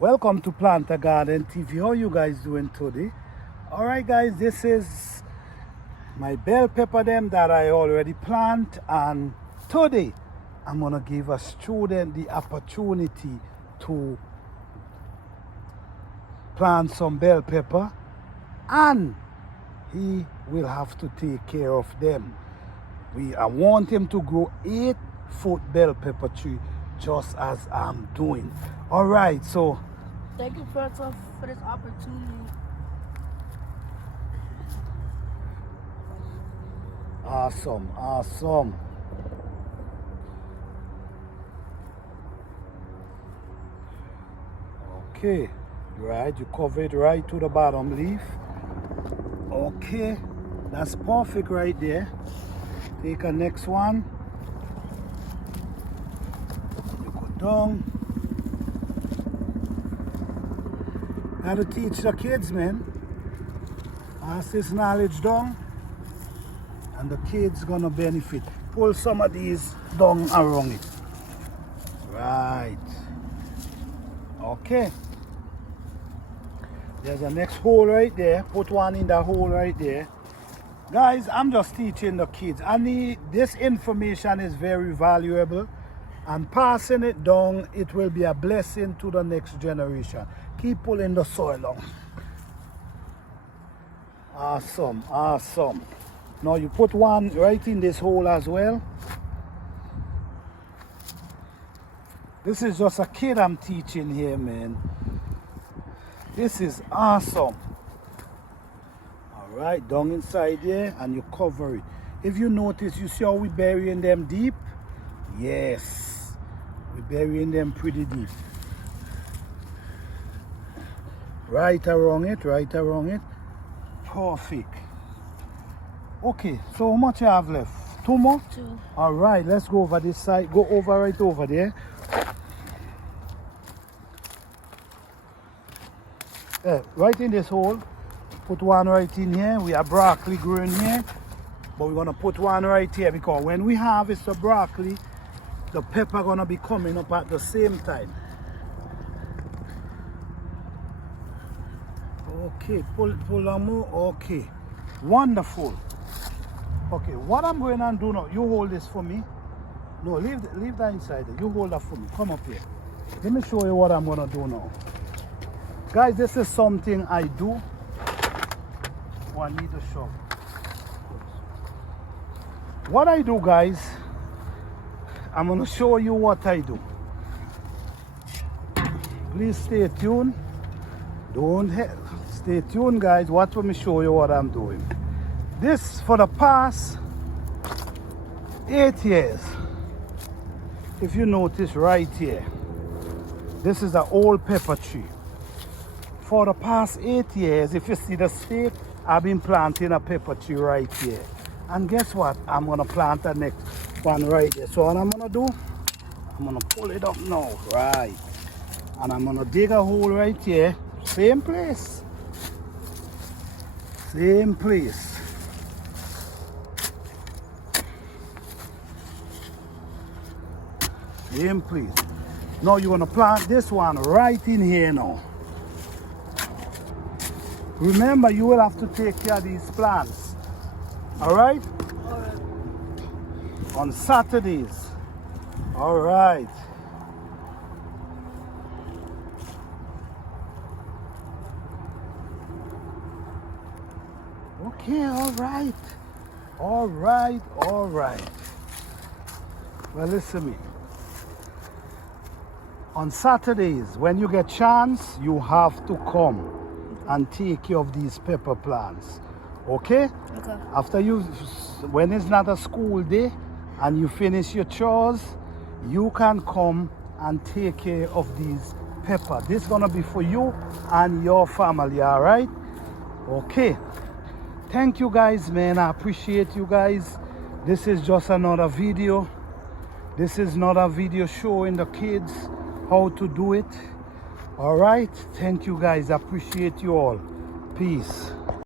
Welcome to Plant a Garden TV. How you guys doing today? Alright guys, this is my bell pepper them that I already plant, and today I'm gonna give a student the opportunity to plant some bell pepper, and he will have to take care of them. I want him to grow 8-foot bell pepper tree just as I'm doing. Alright, so thank you first off for this opportunity. Awesome. Okay, right, you cover it right to the bottom leaf. Okay, that's perfect right there. Take a next one. You go down. Gotta teach the kids, man. Pass this knowledge down, and the kids gonna benefit. Pull some of these down around it. Right. Okay. There's a next hole right there. Put one in the hole right there. Guys, I'm just teaching the kids. This information is very valuable, and passing it down, it will be a blessing to the next generation. Keep pulling the soil down. Awesome. Now you put one right in this hole as well. This is just a kid I'm teaching here, man. This is awesome. Alright, down inside there, and you cover it. If you notice, you see how we're burying them deep? Yes, we're burying them pretty deep. Right around it. Perfect. Okay, so how much you have left? 2 more? 2. Alright, let's go over this side. Go over right over there. Right in this hole. Put one right in here. We have broccoli growing here, but we're gonna put one right here because when we harvest the broccoli, the pepper gonna be coming up at the same time. Okay, pull on more. Okay, wonderful. Okay, what I'm going to do now, you hold this for me. No, leave that inside there. You hold that for me. Come up here. Let me show you what I'm going to do now. Guys, this is something I do. Oh, I need a shovel. What I do, guys, I'm going to show you what I do. Please stay tuned. Stay tuned, guys. Watch me show you what I'm doing. This for the past 8 years. If you notice right here, this is an old pepper tree. For the past 8 years, if you see the stake, I've been planting a pepper tree right here. And guess what? I'm gonna plant the next one right there. So what I'm gonna do, I'm gonna pull it up now, right? And I'm gonna dig a hole right here. Same place. Same place. Now you're gonna plant this one right in here now. Remember, you will have to take care of these plants. Alright? Alright. On Saturdays. Alright. Okay, alright. Well, listen to me. On Saturdays, when you get chance, you have to come and take care of these pepper plants. Okay? Okay. After when it's not a school day and you finish your chores, you can come and take care of these pepper. This is gonna be for you and your family, alright? Okay. Thank you guys, man. I appreciate you guys. This is just another video. This is not a video showing the kids how to do it. All right. Thank you guys. I appreciate you all. Peace.